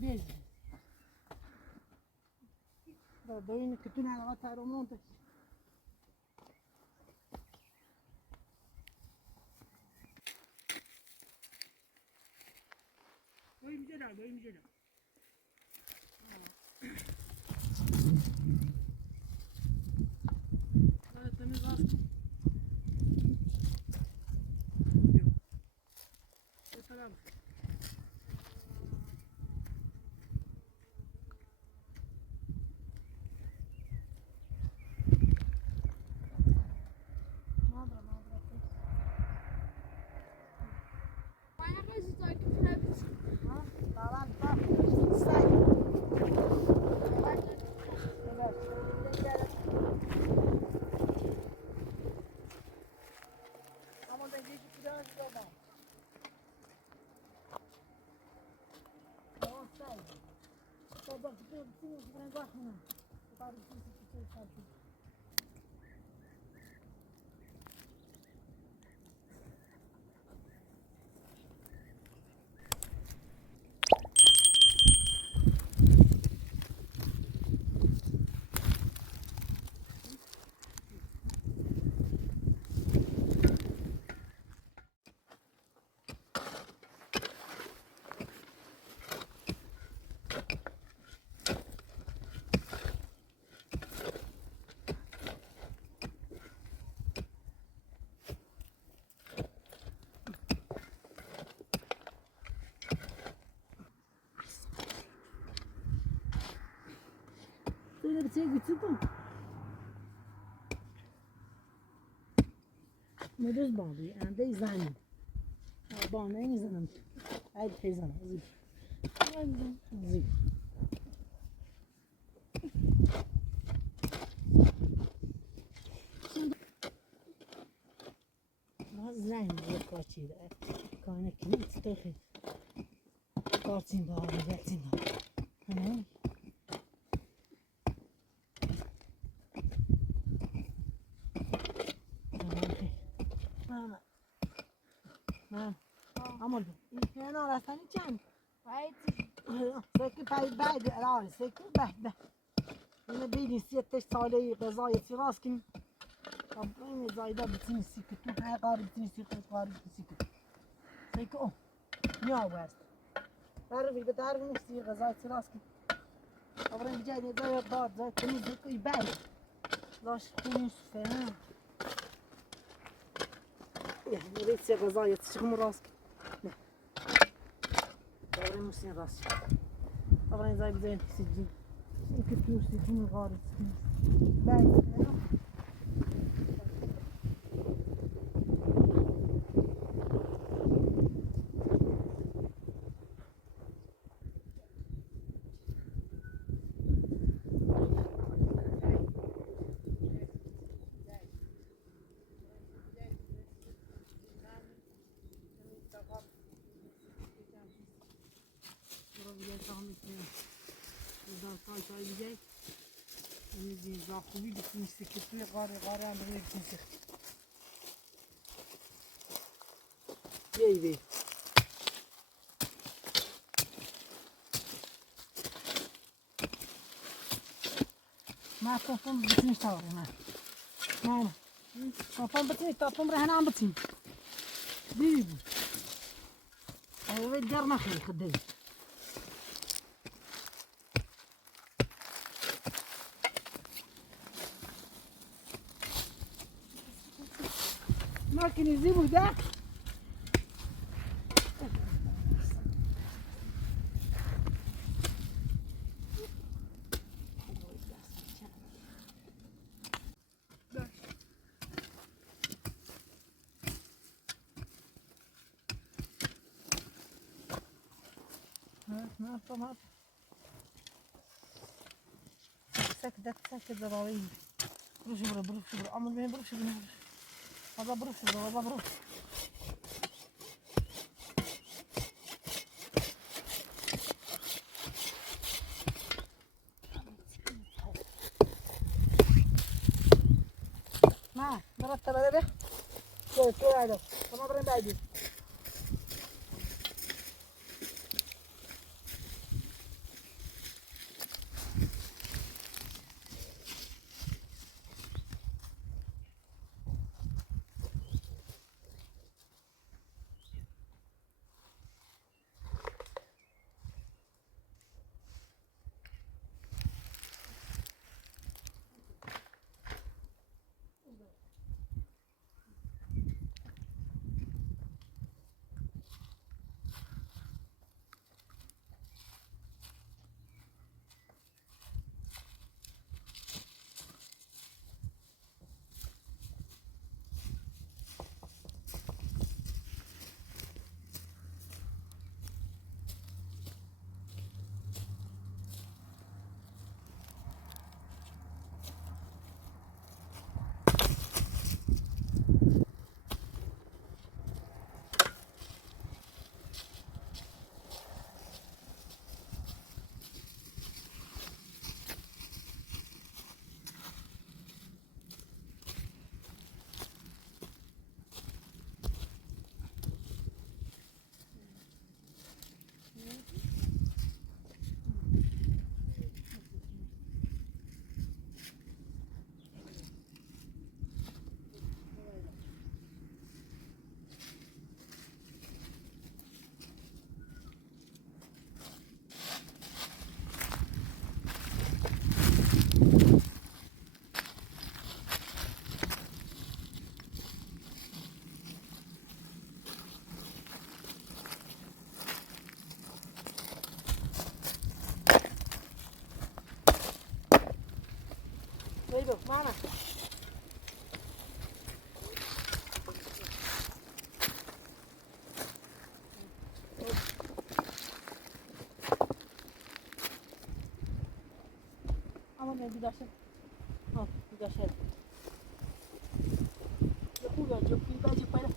بيجي ده دوين كتون على وقت رومونت دوين جدا هذا تمام غاصب سلام Böyle bir şey getirdim. Meduz bağlı, anda izlenim. Bağlı izlenim. Haydi teyzem, zil. Zil. Zilem diye kaçıyor. Kaynak kimi istiyor. Kalsın bağlı, gelsin bağlı. عمل انا راسني كان سكت هاي بعد العالي سكت به انا بيدي 6 سالي غزايه في راسكن طبعا زايده بتني سكت هاي قارب بتني سكت قارب سكت سكت يا واس تعرفي بتعرف نفسي غزايه في راسكن طبعا جاي زي الضاد زي تني سكت يبان لاش تني فاهم يعني ريت سي غزايه تشغم راسك طبعا مسين راسي طبعا زي بدين سجين كتوس تكون غارب بعد Tay güzel. Temizliğin zakubi bitmiş sekirtli gari anlamaya bitmiştir. Yey bey. Ma kafam bitmiş tavır ma. Ma. Kafam bitmiş, kafam rehna am bitmiş. Değil. Evet jarma xey xday. ممكن يجيبوا ده ما سكت ضروري بروش عمل بين بروش هذا بروش ما مرتب هذا به كيف هذا ما برين بعدي Olmayan bir daşın. Al bir daş el. Yapıyor ya yapıyor. Ben yapayım.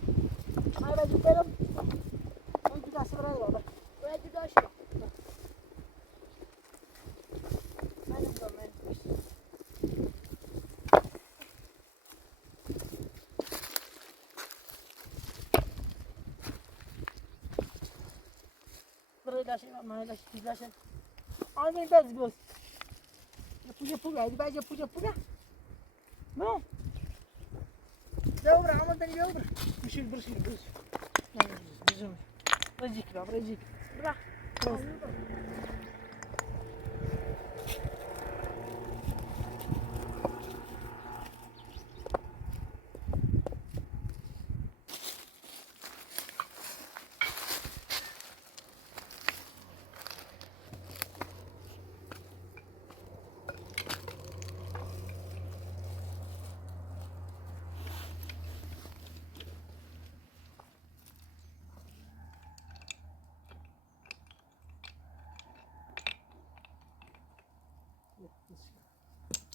Hayır ben yapayım. Oy bir daşı buraya var. Buraya bir daş var. Ben yapıyorum ben. Buraya daşı var. Bana daşı bir daşı. Aynen bez göz. Yapıyor. Ben yapıyor. No. Dobra, ama beni dobra. Brzyj. Bierzemy. Redzik. Bırak. Prosto.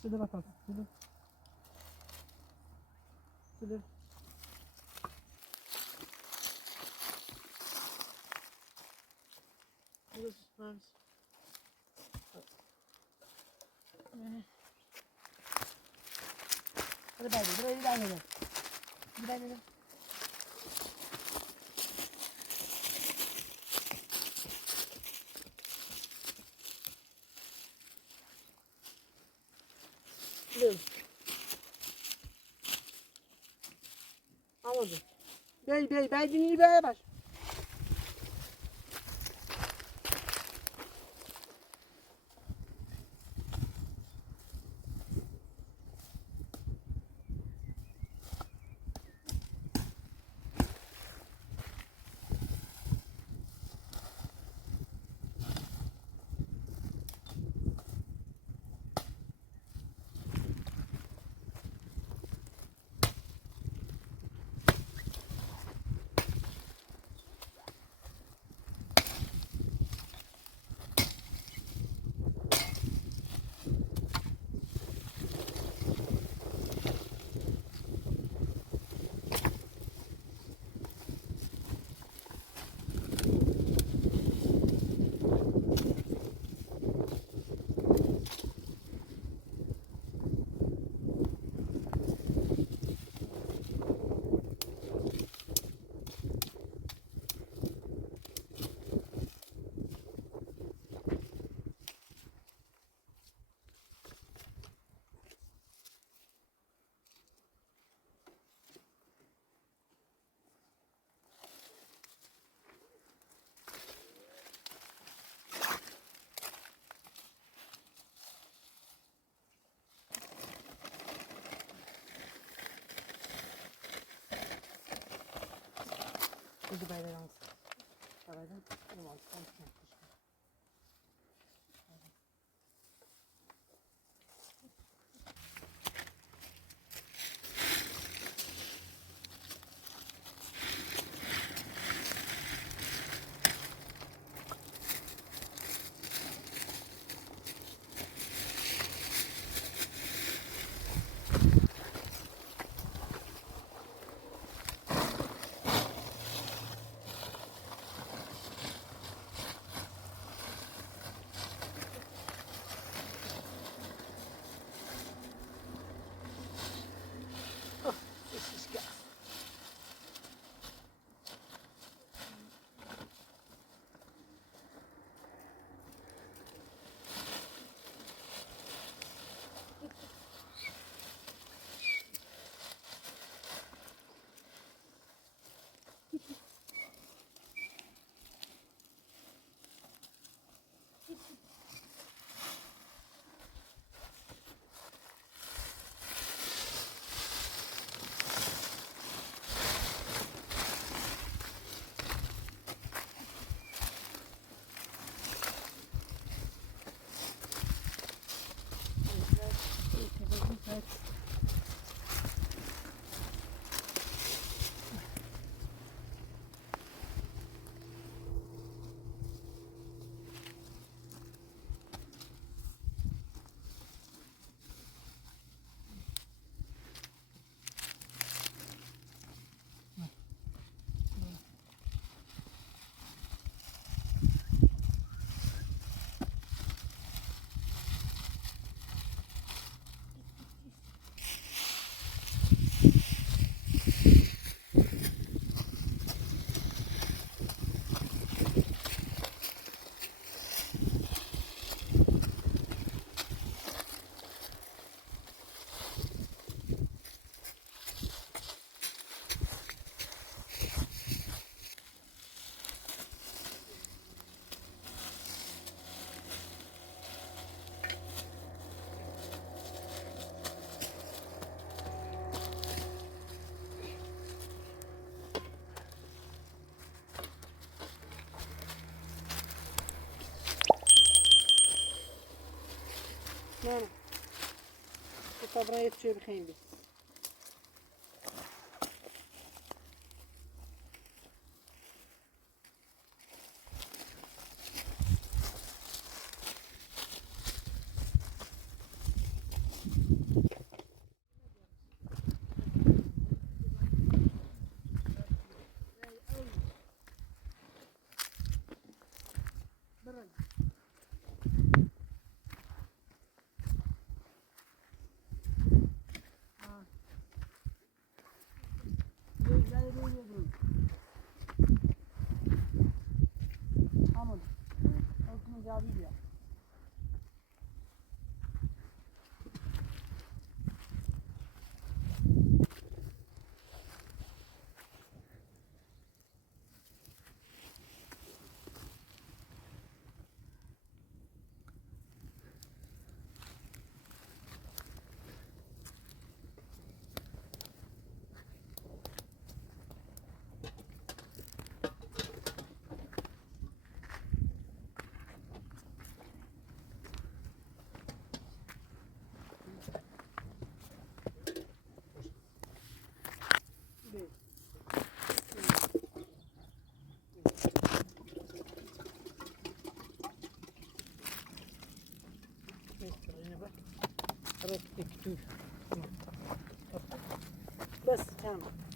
Söyle bakalım. Söyle. Burası süpermiş. Hadi ben de. Burayı ben de. Ben de. Dur. Anladım. Ben dinleyi beye baş. Hadi bayram olsun. Bayram. Tamam. نه تو صبرا یه چه بخیم بی بس تمام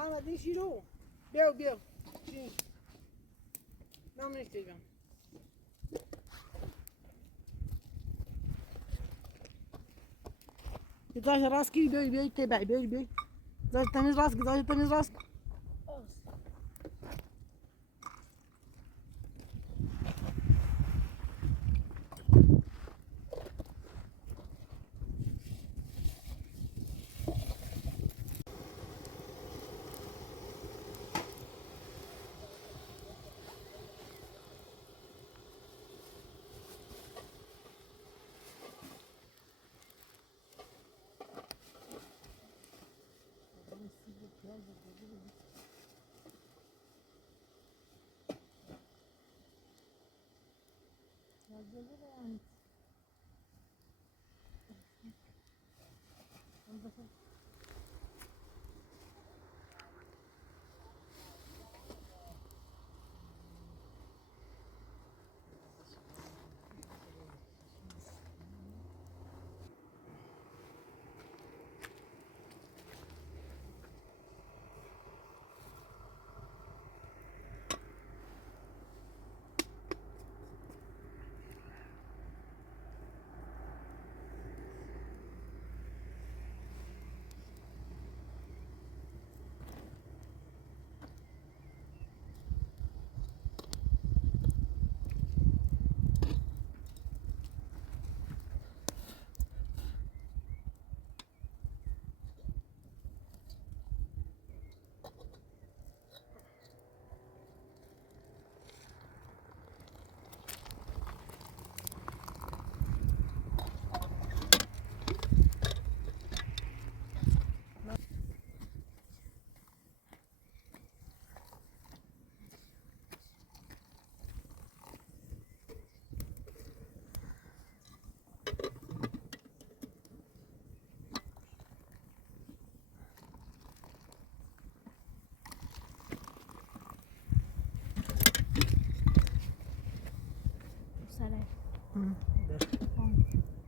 محمد این شیرو بیاو شیر نام نیستیگم زاش راست کی بیای تبع بیای زاش تمیز راست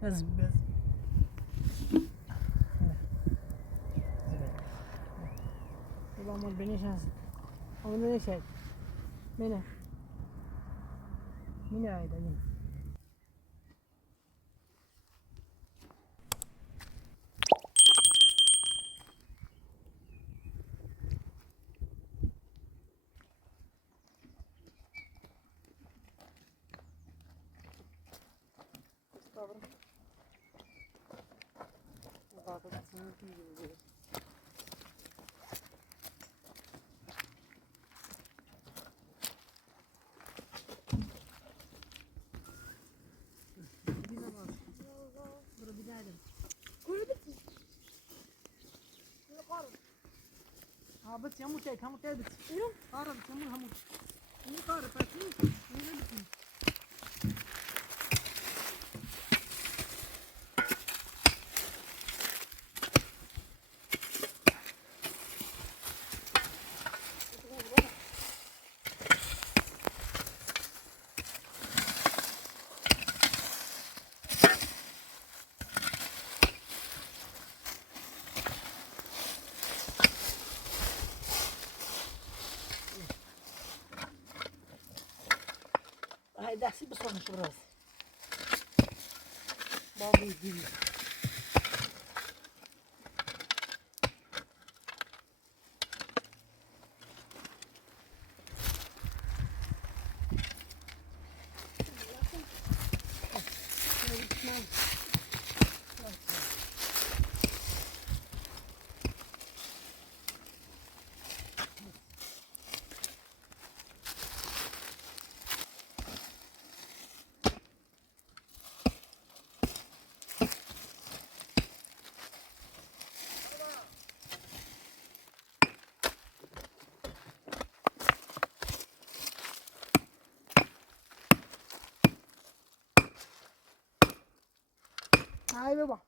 بس Vamos بنشست Vamos بنشست منه منه هيدا منه بس يا موتيك هم كده بس ايوه قارب يسمون هم مو قارب بس هاي دحسي بس وانا شو راسي بابي يجيني هاي بابا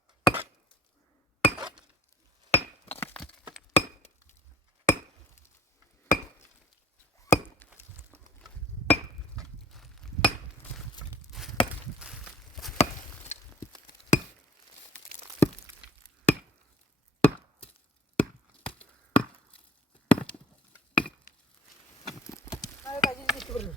هاي بعدين تشتغل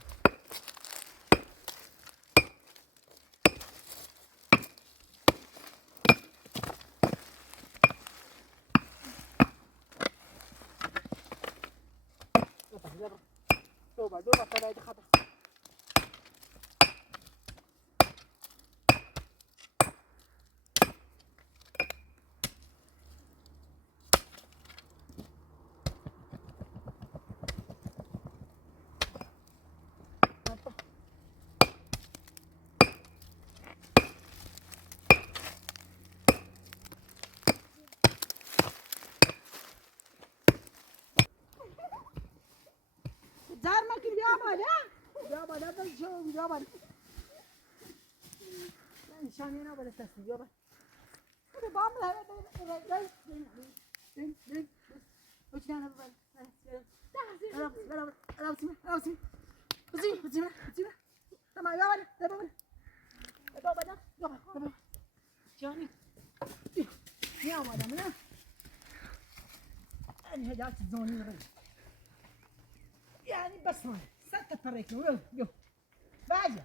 دوبا دوبا طلع يدي خطر زار ما كل يابا لا بس شو يابا نشان هنا ولا تسوي يابا أنا بعمل هذا وش أنا بعمل لا بسيمة تمام يابا جاني يا مدام أنا هجعت الزوني غير يعني بس ما ستة طريقة يو باجي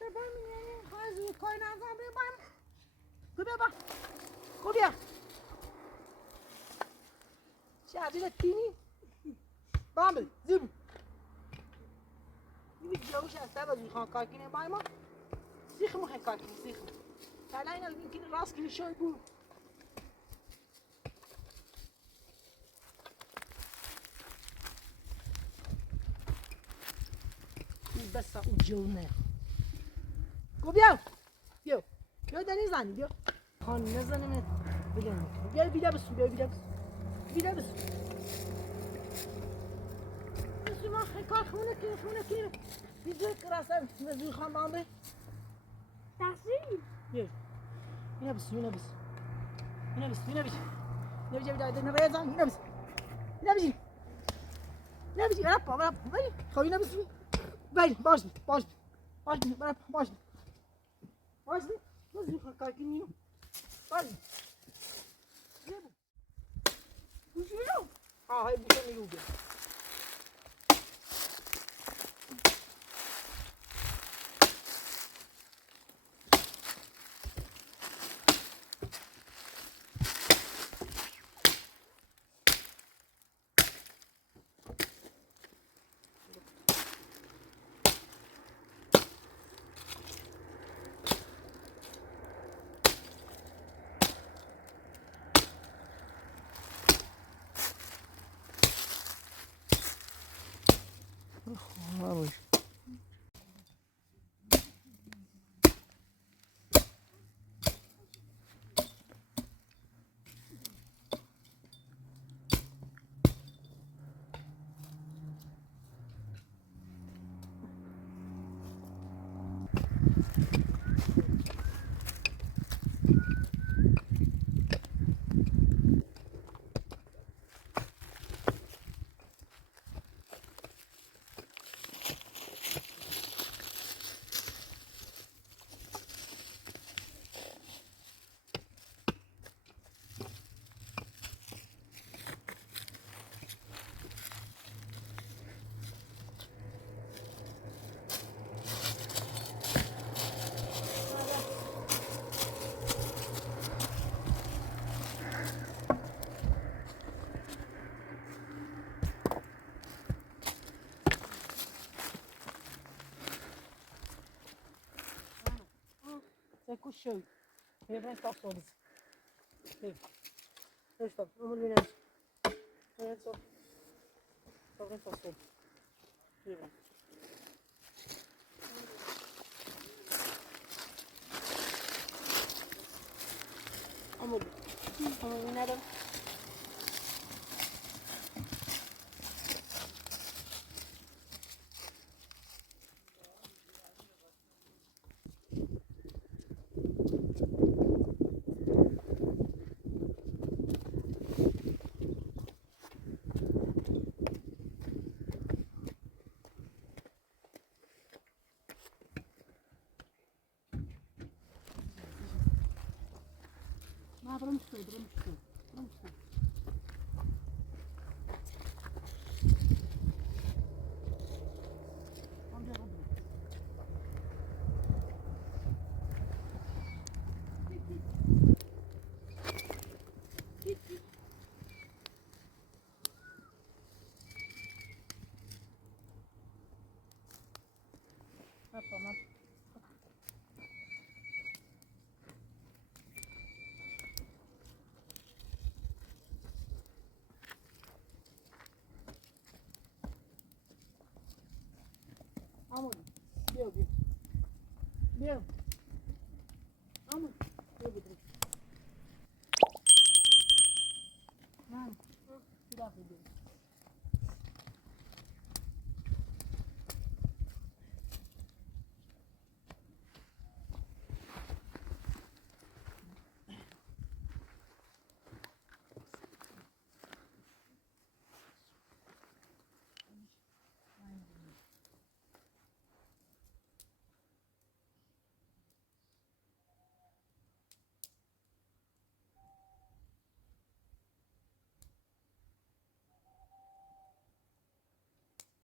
تبغى يعني خازي كوين عظام بيبان كبيبا كبيا شادي التيني بعمل زب يبي تجوش أستاذ زي خان كاكين بايما سيخ مخن كاكين سيخ تعالينا يمكن الراس كل شوي يقول بس الجونة كوبيا يو دني زاني يو خان نزنمت بلند بیا بس بس ما خیکار خونه کنه بیزوی کراسه نزوی خان بامبه تحصیل یو اینا بس نريزان نبي برا بلي خوينا بس بلي باش نزل خاكيني باش های بوده میروده باش. Ecco show. Mi presta soldi. Sì. Questo, non mi viene. Adesso. Sto presta soldi. Sì. Amor. Amor, nada. Ma pronto, pronto. Pronto. Tamam. Amor. Bia, Bia. Bia.